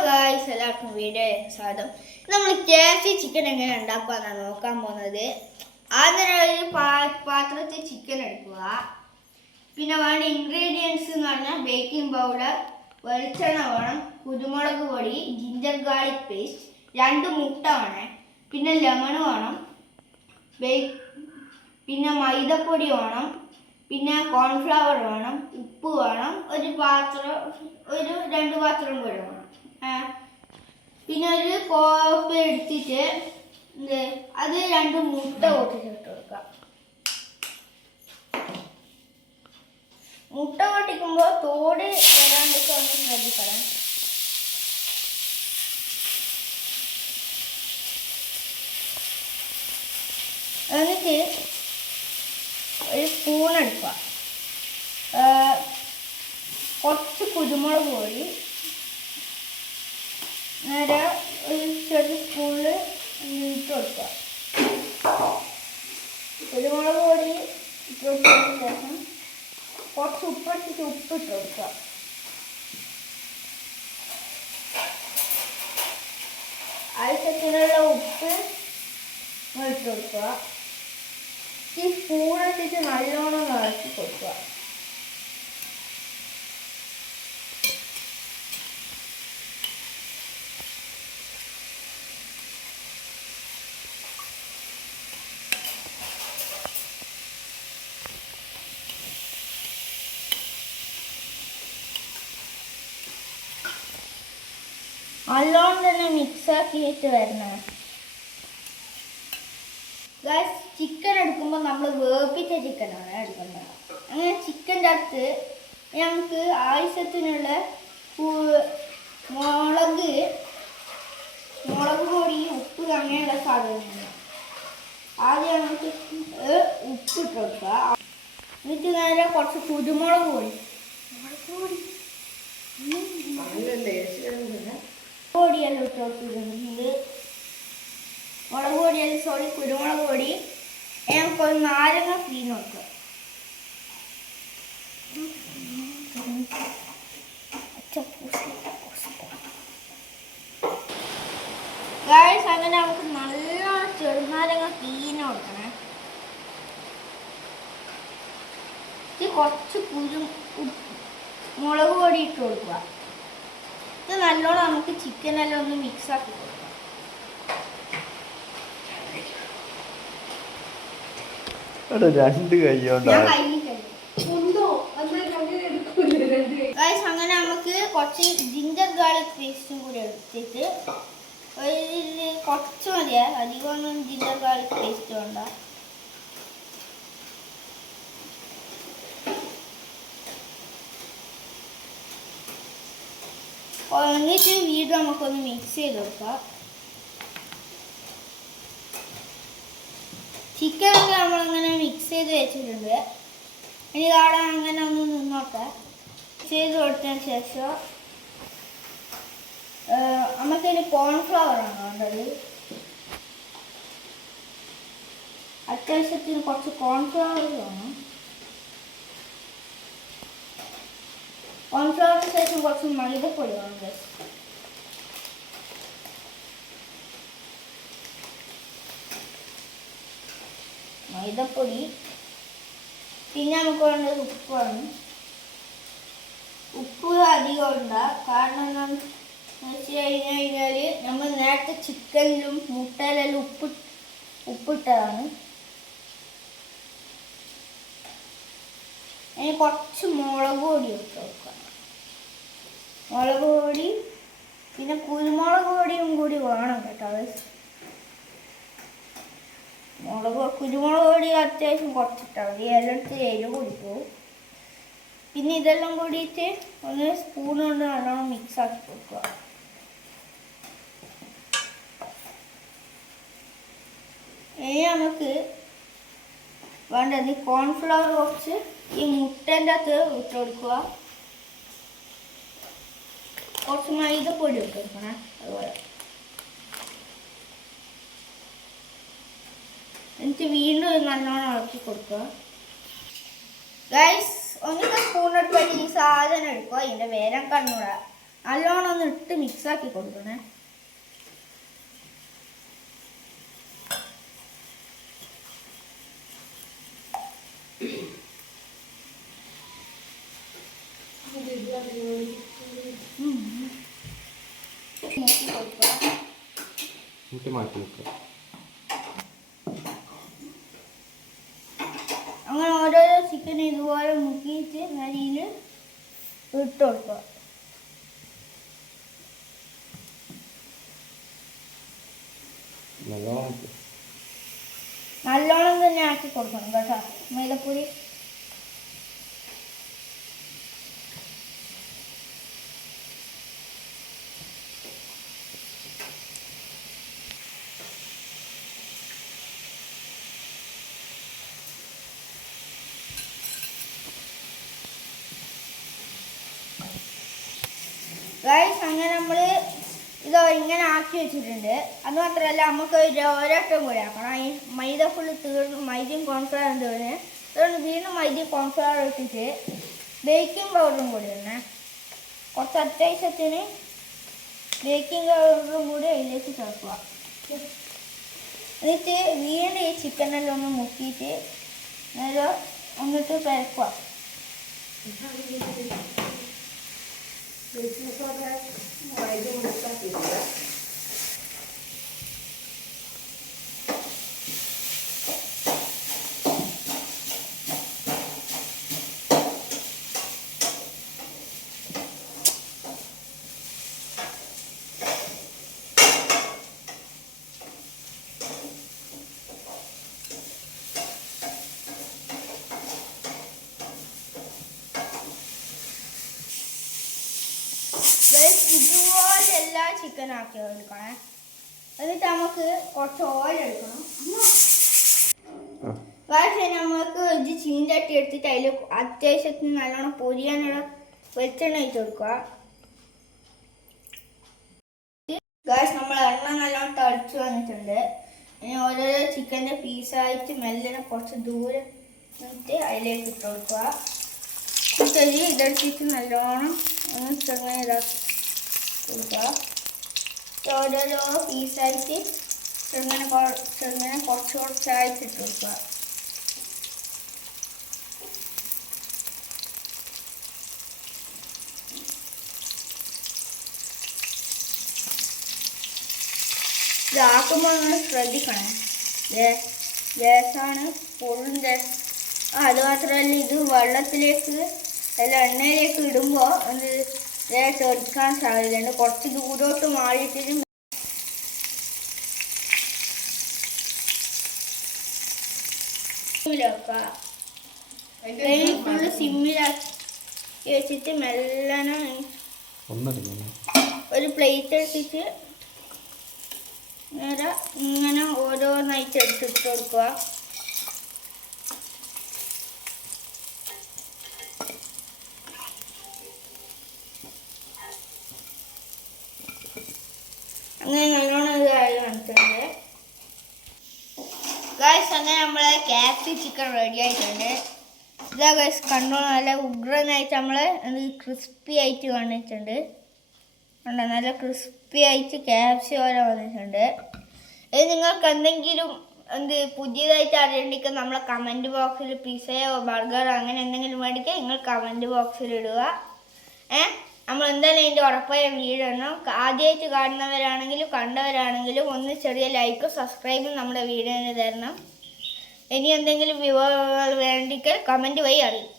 Guys എല്ലാവർക്കും video സ്വാഗതം. നമ്മൾ KFC ചിക്കൻ എങ്ങനെ ഉണ്ടാക്കാന്നാണ് നോക്കാൻ പോകുന്നത്. ആദ്യം ഒരു പാത്രത്തിൽ ചിക്കൻ എടുക്കുക. പിന്നെ വേണ്ട ഇൻഗ്രീഡിയൻസ് എന്ന് പറഞ്ഞാൽ ബേക്കിംഗ് പൗഡർ, വെളിച്ചെണ്ണ വേണം, കുരുമുളക് പൊടി, ജിഞ്ചർ ഗാർലിക് പേസ്റ്റ്, 2 മുട്ട വേണം, പിന്നെ ലെമൺ വേണം, പിന്നെ മൈദപ്പൊടി വേണം, പിന്നെ കോൺഫ്ലവർ വേണം, ഉപ്പ് വേണം, ഒരു 2 പാത്രം കൂടെ വേണം. പിന്നെ ഒരു കോപ്പ് എടുത്തിട്ട് അത് 2 മുട്ട പൊട്ടിച്ചിട്ട് കൊടുക്കാം. മുട്ട പൊട്ടിക്കുമ്പോൾ തോട് വരാണ്ടൊക്കെ ഒന്ന് ശ്രദ്ധിക്കണം. എന്നിട്ട് ഒരു സ്പൂൺ എടുക്കുക. കുറച്ച് കുരുമുളക് പൊടി നേരെ ഒരു ചെറിയ സ്പൂണിൽ ഇട്ട് കൊടുക്കുക. കുരുമുളക് പൊടി ഇട്ട് കൊടുത്തതിന് ശേഷം കുറച്ച് ഉപ്പിട്ട് കൊടുക്കുക. ആവശ്യത്തിനുള്ള ഉപ്പ് ഇട്ട് കൊടുക്കുക. ഈ സ്പൂൺ ഇട്ടിട്ട് നല്ലോണം ഇളക്കി കൊടുക്കുക. നല്ലോണം തന്നെ മിക്സാക്കിയിട്ട് വരണം. ഗൈസ്, ചിക്കൻ എടുക്കുമ്പോൾ നമ്മൾ വേപ്പിച്ച ചിക്കനാണ് എടുക്കുന്നത്. അങ്ങനെ ചിക്കൻ്റെ അകത്ത് നമുക്ക് ആവശ്യത്തിനുള്ള മുളക് പൊടി, ഉപ്പ് അങ്ങനെയുള്ള സാധനങ്ങൾ ആദ്യം നമുക്ക് ഉപ്പിട്ട് കൊടുക്കുക. എന്നിട്ട് നേരെ കുറച്ച് കുരുമുളക് പൊടിയെല്ലാം ഇട്ട് കൊടുത്തിട്ടുണ്ട്. കുരുമുളക് പൊടി നമുക്കൊരു നാരങ്ങ പിഴിഞ്ഞ് കൊടുക്കുക. ഗൈസ്, അങ്ങനെ നമുക്ക് നല്ലോണം ചെറുനാരങ്ങ പിഴിഞ്ഞ് കൊടുക്കണേ. കുറച്ച് മുളക് പൊടി ഇട്ട് കൊടുക്കുക. ഇത് നല്ലോണം നമുക്ക് ചിക്കനെല്ലാം ഒന്ന് മിക്സ് ആക്കി കൊടുക്കാം. അങ്ങനെ നമുക്ക് കുറച്ച് ജിഞ്ചർ ഗാർലിക് പേസ്റ്റും കൂടി എടുത്തിട്ട് കുറച്ച് മതിയാ, അധികമൊന്നും ജിഞ്ചർ ഗാർലിക് പേസ്റ്റ് വേണ്ട. എന്നിട്ട് വീണ്ടും നമുക്കൊന്ന് മിക്സ് ചെയ്ത് കൊടുക്കാം. ചിക്കനൊക്കെ നമ്മളിങ്ങനെ മിക്സ് ചെയ്ത് വെച്ചിട്ടുണ്ട്. ഇനി കാണാൻ അങ്ങനെ ഒന്ന് നിന്നോട്ടെ. മിക്സ് ചെയ്ത് കൊടുത്തതിന് ശേഷം നമുക്കിനി കോൺഫ്ലവറാണ് വേണ്ടത്. അത്യാവശ്യത്തിന് കുറച്ച് കോൺഫ്ലവർ വേണം. കോൺഫ്ലവറിന് ശേഷം കുറച്ച് മൈദപ്പൊടി വേണം. മൈദപ്പൊടി, പിന്നെ നമുക്ക് വേണ്ടത് ഉപ്പാണ്. ഉപ്പ് അധികം ഉണ്ടാ, കാരണം എന്താണെന്ന് വെച്ച് കഴിഞ്ഞാൽ നമ്മൾ നേരത്തെ ചിക്കനിലും മുട്ടയിലെല്ലാം ഉപ്പിട്ടതാണ്. ഇനി കുറച്ച് മുളക് പൊടി ഇട്ട് കൊടുക്കണം. മുളക് പൊടി പിന്നെ കുരുമുളക് പൊടിയും കൂടി വേണം കേട്ടോ. കുരുമുളക് പൊടി അത്യാവശ്യം കുറച്ചിട്ടാൽ മതി, എല്ലായിടത്തും എരിവ് കൊടുക്കും. പിന്നെ ഇതെല്ലാം കൂടിയിട്ട് ഒന്ന് സ്പൂൺ കൊണ്ട് നല്ലോണം മിക്സ് ആക്കി കൊടുക്കുക. ഇനി നമുക്ക് വേണ്ടത് കോൺഫ്ലവർ കുറച്ച് ഈ മുട്ടേൻ്റെ അകത്ത് ഇട്ട് കൊടുക്കുക. കുറച്ച് മൈദപ്പൊടി ഇട്ട് കൊടുക്കണം. അതുപോലെ എന്നിട്ട് വീണ്ടും നല്ലോണം ഇളക്കി കൊടുക്കുക. ഗൈസ്, ഒന്നിൻ്റെ സ്പൂൺ എടുത്തിട്ട് ഈ സാധനം എടുക്കുക. ഇതിൻ്റെ വേരം കണ്ണൂടാ. നല്ലോണം ഒന്ന് ഇട്ട് മിക്സാക്കി കൊടുക്കണേ. അങ്ങനെ ഓരോരോ ചിക്കൻ ഇതുപോലെ മുക്കിയിട്ട് നരിയിൽ ഇട്ട് കൊടുക്കുക. നല്ലോണം തന്നെ ആക്കി കൊടുക്കണം കേട്ടോ മൈദപ്പൊടി. ഗൈസ് അങ്ങനെ നമ്മൾ ഇത് ഇങ്ങനെ ആക്കി വെച്ചിട്ടുണ്ട്. അത് മാത്രമല്ല നമുക്ക് ഒരൊറ്റം കൂടി ആക്കണം. ഈ മൈദ ഫുള്ള് തീർന്ന് മൈദയും കോൺഫ്ലവറും തീർന്ന് അതുകൊണ്ട് വീണ്ടും മൈദയും കോൺഫ്ലവർ ഇട്ടിട്ട് ബേക്കിംഗ് പൗഡറും കൂടി ഇടണേ. കുറച്ച് അത്യാവശ്യത്തിന് ബേക്കിംഗ് പൗഡറും കൂടി അതിലേക്ക് ചേർക്കുക. എന്നിട്ട് വീണ്ടും ഈ ചിക്കനെല്ലാം ഒന്ന് മുക്കിയിട്ട് നേരെ ഒന്നിട്ട് പെരക്കുക. ഇതുപോലെ എല്ലാ ചിക്കൻ ആക്കി എടുക്കണേ. എന്നിട്ട് നമുക്ക് കുറച്ച് ഓയിൽ എടുക്കണം. പക്ഷേ നമുക്ക് ഇത് ചീഞ്ചട്ടി എടുത്തിട്ട് അതിൽ അത്യാവശ്യത്തിന് നല്ലോണം പൊരിയാനുള്ള വെളിച്ചെണ്ണ ഒഴിച്ച് കൊടുക്കുക. ഗായ്സ് നമ്മൾ എണ്ണ നല്ലോണം തളിച്ച് വന്നിട്ടുണ്ട്. ഇനി ഓരോരോ ചിക്കൻ്റെ പീസായിട്ട് മെല്ലെ കുറച്ച് ദൂരം എന്നിട്ട് അതിലേക്ക് ഇട്ട് കൊടുക്കുക. എന്നിട്ട് ഇതെടുത്തിട്ട് നല്ലോണം ഒന്ന് ചെറുങ്ങനെ ഇതാക്കി കൊടുക്കുക. ഓരോരോ പീസായിട്ട് ചെറുങ്ങനെ കുറച്ച് കുറച്ചായിട്ട് ഇട്ട് കൊടുക്കുക. ഇതാക്കുമ്പോൾ ഒന്ന് ശ്രദ്ധിക്കണേ, ഗ്യാസാണ് പൊള്ളിൻ്റെ. അത് മാത്രമല്ല ഇത് വെള്ളത്തിലേക്ക് അല്ല എണ്ണയിലേക്ക് ഇടുമ്പോൾ അത് തെറിക്കാൻ സാധ്യതയുണ്ട്. കുറച്ച് ദൂരോട്ട് മാറിയിട്ട് ഫുള്ള് സിമ്മിലാക്കി വെച്ചിട്ട് മെല്ലനെ ഒരു പ്ലേറ്റ് എടുത്തിട്ട് നേരെ ഇങ്ങനെ ഓരോന്നായിട്ട് എടുത്തിട്ട് കൊടുക്കുക. അങ്ങനെ നല്ലോണം ഇതായി വന്നിട്ടുണ്ട്. ഗൈസ് അങ്ങനെ നമ്മളെ KFC ചിക്കൻ റെഡി ആയിട്ടുണ്ട്. ഇതാ ഗൈസ് കണ്ടോ, നല്ല ഉഗ്രനായിട്ട് നമ്മളെ ക്രിസ്പി ആയിട്ട് വന്നിട്ടുണ്ട്. കണ്ടോ, നല്ല ക്രിസ്പി ആയിട്ട് KFC പോലെ വന്നിട്ടുണ്ട്. ഇത് നിങ്ങൾക്ക് എന്തെങ്കിലും പുതിയതായിട്ട് അറിയണ്ടെങ്കിൽ നമ്മളെ കമൻറ്റ് ബോക്സിൽ പിസയോ ബർഗറോ അങ്ങനെ എന്തെങ്കിലും വേണ്ടിക്ക് നിങ്ങൾ കമൻറ്റ് ബോക്സിൽ ഇടുക. നമ്മൾ എന്തായാലും അതിൻ്റെ ഉറപ്പായ വീഡിയോ ഇടണം. ആദ്യമായിട്ട് കാണുന്നവരാണെങ്കിലും കണ്ടവരാണെങ്കിലും ഒന്ന് ചെറിയ ലൈക്കും സബ്സ്ക്രൈബും നമ്മുടെ വീഡിയോന് തരണം. ഇനി എന്തെങ്കിലും വിവരങ്ങൾ വേണ്ടിക്ക് കമൻറ്റ് വഴി അറിയിക്കും.